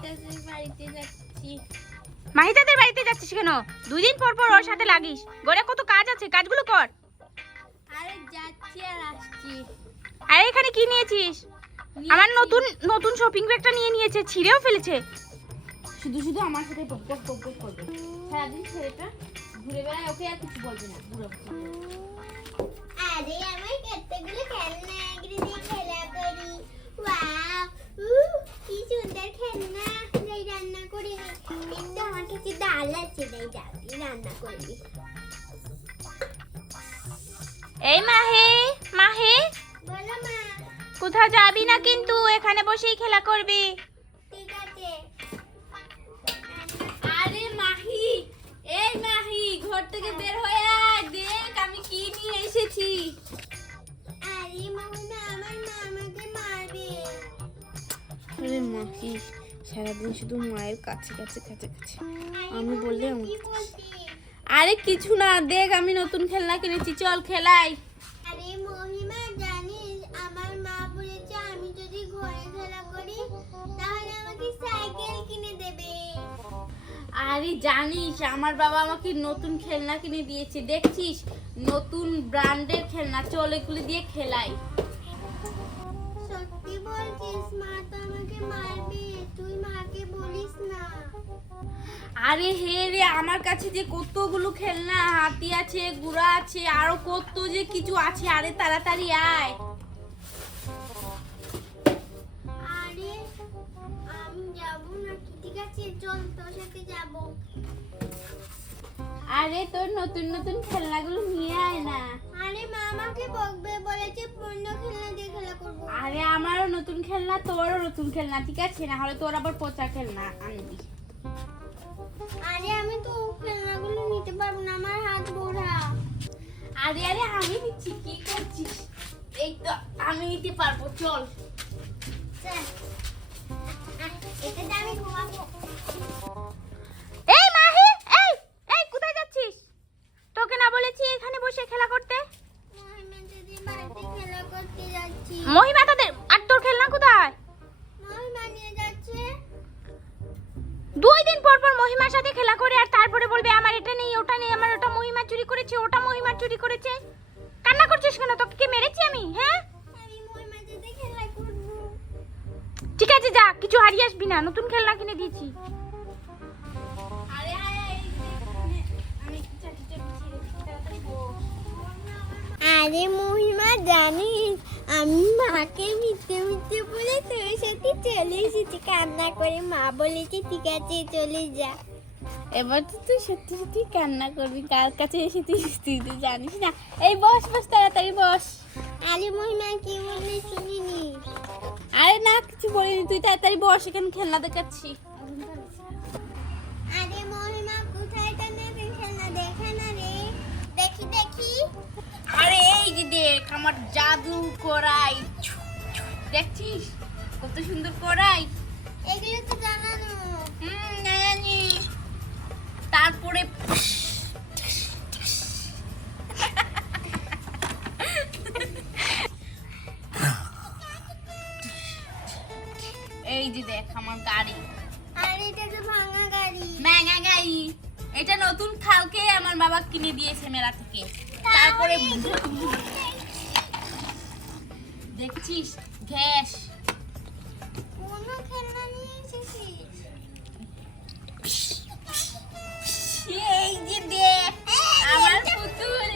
মাহিতাদের বাড়িতে যাচ্ছি। মাহিতাদের বাড়িতে যাচ্ছিস কেন? 2 দিন পর পর ওর সাথে লাগিস। ঘরে কত কাজ আছে, কাজগুলো কর। আরে যাচ্ছি আর আসছি। আরে এখানে কি নিয়েছিস? আমার নতুন নতুন শপিং ব্যাগটা নিয়েছে, ছিঁড়েও ফেলেছে। শুধু শুধু আমার সাথে বক বক বক বক করবে। সারাদিন ছেলেটা ঘুরে বেড়ায়, ওকে আর কিছু বলবে না। বুড়ো। আরে আমি কতগুলো খেলনা এগুলো দিয়ে খেলা করি। ওয়াও, কি সুন্দর খেলনা। যাই রান্না করে নি। কিন্তু আমার কাছে ডাল আছে, যাই রান্না করবি। এই মাহে, মাহে বলো মা। কোথাও যাবি না কিন্তু, এখানে বসেই খেলা করবি। ঠিক আছে। আরে মাহি, এই মাহি, ঘর থেকে বের হয়ে আয়, দেখ আমি কি নিয়ে এসেছি। আরে মামা, আমার মা আমাকে মারবে। আরে মাহি, সারাদিন শুধু মায়ের কাছে কাছে কাছে কাছে। আমি বললে কি বলছিস? আরে কিছু না, দেখ আমি নতুন খেলনা কিনেছি, চল খেলাই। আরে মহিমা, জানিস আমার মা বলেছে আমি যদি ঘরে খেলা করি তাহলে আমাকে সাইকেল কিনে দেবে। আরে জানিস আমার বাবা আমাকে নতুন খেলনা কিনে দিয়েছে, দেখছিস নতুন ব্র্যান্ডের খেলনা, চল এগুলো দিয়ে খেলাই। সত্যি বলছিস? মা তো আমাকে মারবে, তুই মাকে বলিস না। আরে হে রে, আমার কাছে যে কতগুলো খেলনা, হাতি আছে, গুড়া আছে, আরো কত যে কিছু আছে। আরে তাড়াতাড়ি আয়। আরে আমি যাব না কি? ঠিক আছে চল, তোর সাথে যাব। আরে তোর নতুন নতুন খেলনাগুলো নিয়ে আয় না। আরে মা আমাকে বকবে, বলেছে অন্য খেলনা দিয়ে খেলা করবো। আরে আমারও নতুন খেলনা, তোরও নতুন খেলনা, ঠিক আছে? না হলে তোর আবার পচা খেলনা আনবি। আরে আমি তো খেলনাগুলো নিতে পারবো না, আমার হাত বোড়া। আরে আরে আমি নিচ্ছি, কি করছিস? এই তো আমি নিতে পারবো, চল। চল, এটাতে আমি ঘুমাবো। এই মাহি, এই এই কোথায় যাচ্ছিস? তোকে না বলেছি এখানে বসে খেলা করতে? মহিমা দিদি বাড়িতে খেলা করতে যাচ্ছি। মহিমা তাদের, আর তোর খেলনা কোথায়? মহিমা নিয়ে যাচ্ছে। 2 দিন পর পর মহিমার সাথে খেলা করে আর তারপরে বলবে আমার এটা নেই, ওটা নেই, আমার ওটা মহিমা চুরি করেছে, ওটা মহিমা চুরি করেছে। কান্না করছিস কেন? তোকে কি মেরেছি আমি? হ্যাঁ, আমি মহিমার সাথে খেলা করবো। ঠিক আছে যা, কিছু হারিয়ে আসবি না, নতুন খেলনা কিনে দিয়েছি। আরে আরে আমি চাচিটা বিছিয়ে রেখেছি, তাড়াতাড়ি বস। আরে মহিমা, জানিস আমি মাকে মিথ্যে মিথ্যে বলে তোর সাথে চলে এসেছি কান্না করে। মা বলেছে ঠিক আছে চলে যা। এবার তো তুই সত্যি সত্যি কান্না করবি, কার কাছে এসে তুই তো জানিস না। এই বস বস, তাড়াতাড়ি বস। আরে মহিমা কি বললি শুনিনি। আরে না, কিছু বলিনি, তুই তাড়াতাড়ি বস, এখানে খেলনা দেখাচ্ছি। আরে মহিমা, কোথায় টা নেবে খেলনা? দেখা না রে, দেখি দেখি। আরে এই যে দেখ আমার জাদু কড়াই, দেখছিস কত সুন্দর কড়াই। এগুলো তো জানানো। জানি। তারপরে এই যে দেখ আমার গাড়ি, আর এটা তো ভাঙা গাড়ি। ম্যাঙ্গা গাড়ি। এটা নতুন কালকে আমার বাবা কিনে দিয়েছে মেলা থেকে। তারপরে দেখছিস গ্যাস। কোন খেলনা নিয়ে এসেছিস? এই যে দেখ আমার পুতুল।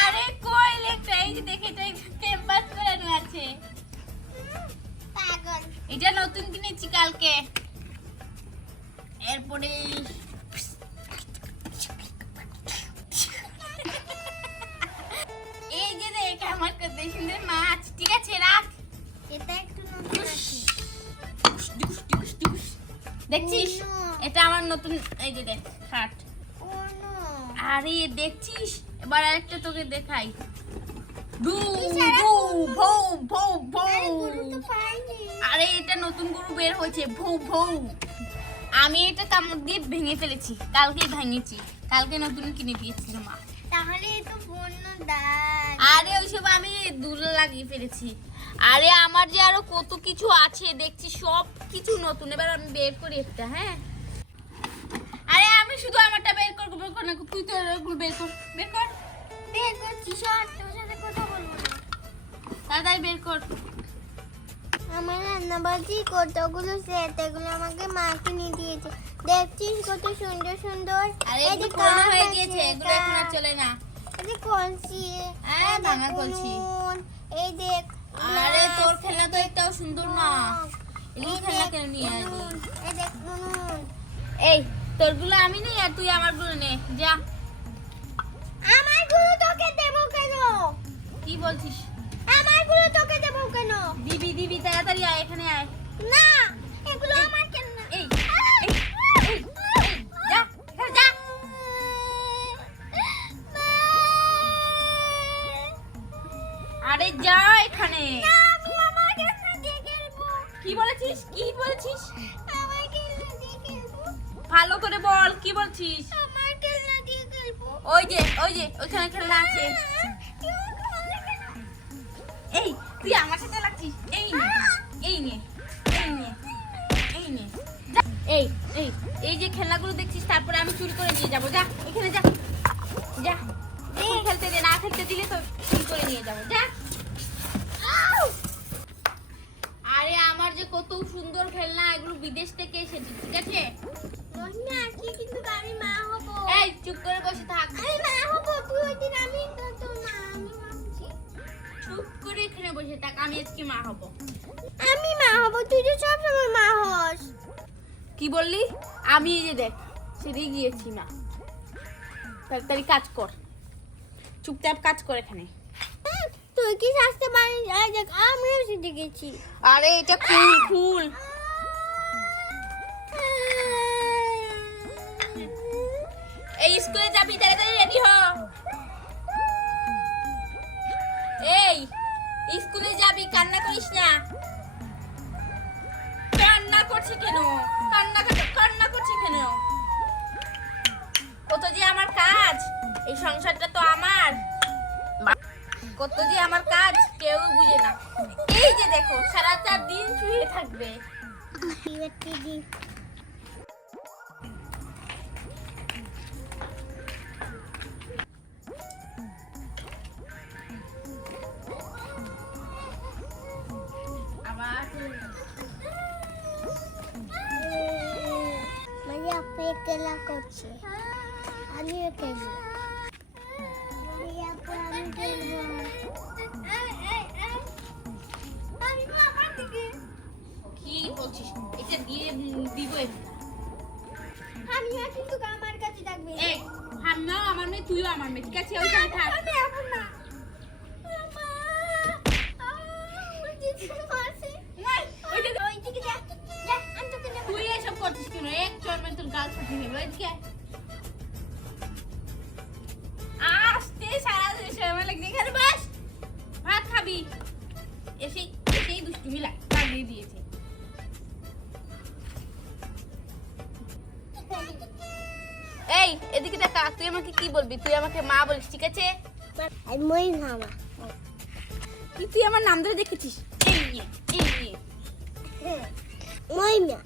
আরে কই লেখা, এই যে দেখে এটা টেম্পাস করানো আছে। পাগল। এটা নতুন কিনেছি কালকে। এরপরে এই যে দেখ আমার কত সুন্দর মাছ, ঠিক আছে রাখ। এটা একটু নতুন আছে। দেখছিস ও no, এটা আমার নতুন, এই যে দেখ খাট। ও no। আরে দেখছিস, এবার আরেকটা তোকে দেখাই। ভু সারা ভু ভু ভু ভু। আরে গরু তো পাইনি। আরে এটা নতুন গরু বের হয়েছে, ভু ভু। আমি এটা কামড় দিয়ে ভেঙে ফেলেছি, কালকেই ভেঙেছি, কালকে নতুন কিনে দিয়েছিল মা। তাহলে তো বন্য দাগ। আরে ওইসব আমি দূরে লাগিয়ে ফেলেছি। আরে আমার যে আরো কত কিছু আছে দেখছি, সব কিছু নতুন। এবার আমি বের করি একটা। হ্যাঁ, আরে আমি শুধু আমারটা বের করবো না, তুই তো ওগুলো বের কর। বের কর। বের করছি, সর, তোর সাথে কথা বলবো না। তাড়াতাড়ি বের কর। আমার রান্নাবাজি কতগুলো সেট, এগুলো আমাকে মা কিনে দিয়েছে। দেখছিস কত সুন্দর সুন্দর। আরে এই যে এগুলো পুরনো হয়ে কাপ গিয়েছে, আছে, এগুলো এখন আর চলে না। এই যে কলসি, আরে এই ভাঙা দেখ কলসি। উনুন, এই দেখ আরে গ্লাস, তোর খেলনা তো একটাও সুন্দর না। এই এগুলো খেলনা কেন নিয়ে আনি? উনুন, এই দেখ উনুন। এই তোরগুলো আমি নেই আর তুই আমারগুলো নে, যা। আমারগুলো তোকে দেবো কেন? কি বলছিস? আমারগুলো তোকে দেবো কেন? দিবি দিবি, তাড়াতাড়ি আয়, এখানে আয়। না, এগুলো আমার কেন না? এই এই এই, যা এখানে যা। আরে যা এখানে। না, আমি আমার খেলনা দিয়ে খেলবো। কি বলেছিস? কি বলছিস? আমার খেলনা দিয়ে খেলবো। ভালো করে বল, কি বলছিস? আমার খেলনা দিয়ে খেলবো। ওই যে ওইখানে খেলনা আছে। এই তুই আমার সাথে লাগছিস। এই নে এই নে এই নে এই নে, যা। এই এই এই যে খেলনাগুলো দেখছিস, তারপরে আমি চুরি করে নিয়ে যাবো। যা এখানে যা, যা। এখন খেলতে দে, না খেলতে দিলে তো চুরি করে নিয়ে যাবো। যা। আরে আমার যে কত সুন্দর খেলনা, এগুলো বিদেশ থেকে এসেছে, ঠিক আছে? রোহিণী, আজকে কিন্তু আমি মা হবো। এই চুপ করে বসে থাক। আমি মা হবো, তুই ওই দিন আমি তো মা, আমি ভাবছি। চুপ করে এখানে বসে থাক, আমি আজকে মা হব। আমি মা হবো, তুই তো সবসময় মা হস। কি বললি? আমি এই যে দেখ সেদিকে গিয়েছি মা। তাড়াতাড়ি কাজ কর, চুপচাপ কাজ কর এখানে। তুই কি শাস্তে পারি? এই দেখ, আমিও সেটা গেছি। আরে এটা খুল খুল। এই স্কুলে যাবি, তাড়াতাড়ি রেডি হ। এই স্কুলে যাবি, কান্না করিস না। কান্না করছে কেন? কান্না করছে কেন? কত যে আমার কাজ, এই সংসারটা তো আমার। কত যে আমার কাজ কেউ বুঝে না। এই যে দেখো, সারাটা দিন শুয়ে থাকবে। আবার মানে আপনি খেলা করছে, আমিও খেলবো। আমি খেলবো। কি বলছিস? এটা দিয়ে দিব একটু। আমিও কিন্তু আমার কাছে থাকবে। এই আমিও আমার মেয়ে, তুইও আমার মেয়ে, ঠিক আছে? ওইখানে থাক। আমি এখন না। মামা, আমার দিদি আছে। ওই যে ওই দিকে যা, যা, আমি তোকে নেবো। তুই এসব করছিস কেন? এক চড় তোর গাল ফাটিয়ে নেবো। এদিকে আয়। আসতে সারা সময় লাগবে। এখানে বস, ভাত খাবি। এসেই দুষ্টুমি লাগিয়ে দিয়েছে। এই এদিকে দেখা, তুই আমাকে কি বলবি? তুই আমাকে মা বলিস, ঠিক আছে? আমি মই মামা। তুই আমার নাম ধরে দেখেছিস? এই নিয়ে এই নিয়ে মই না।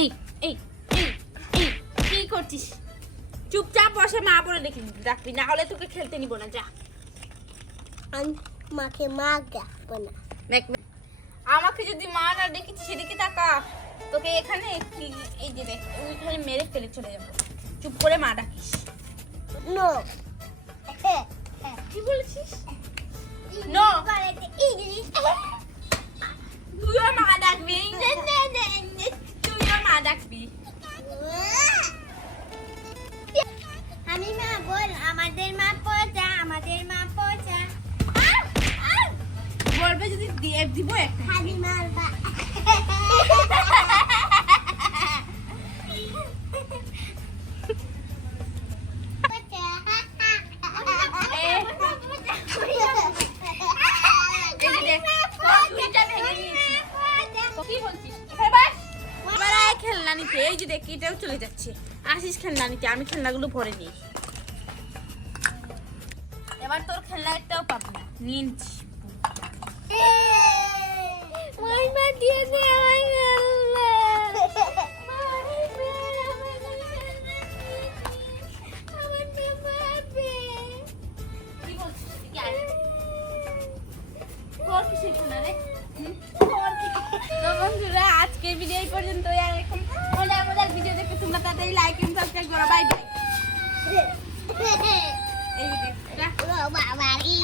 এই এই এই এই কি করছিস? চুপচাপ বসে মা বলে রাখবি, না হলে তোকে খেলতে নিব না। যা। আমি মাকে মা ডাকবো না। দেখ, আমাকে যদি মা না ডেকেছিস সেদিকে তাকা, তোকে এখানে এই যে দেখ ওইখানে মেরে ফেলে চলে যাবো। চুপ করে মা ডাকিস। নো। কি বলছিস? নো। ইংলিশ। তুইও মা ডাকবি। তুইও মা ডাকবি। আমি মা বল, আমাদের মা পচা, আমাদের মা পচা। বলবে যদি দিব একটা। খালি মারবা। খেলনা নিতে, এই যে দেখ এটাও চলে যাচ্ছে। আসিস খেলনা নিতে, আমি খেলনাগুলো ভরে নিই। এবার তোর খেলনা একটাও পাবি না, নিয়ে নিচ্ছি। দিয়ে দিয়ে আমায় ফেলবে। আমার তো মারবে। কি বলছিস এদিকে আয়। তোর কিসের শোনা রে? তো বন্ধুরা আজকের ভিডিও এই পর্যন্ত। আর এরকম মজার মজার ভিডিও দেখতে তোমরা তাড়াতাড়ি লাইক এন্ড সাবস্ক্রাইব করো। Bye bye. এই দেখ বাবারি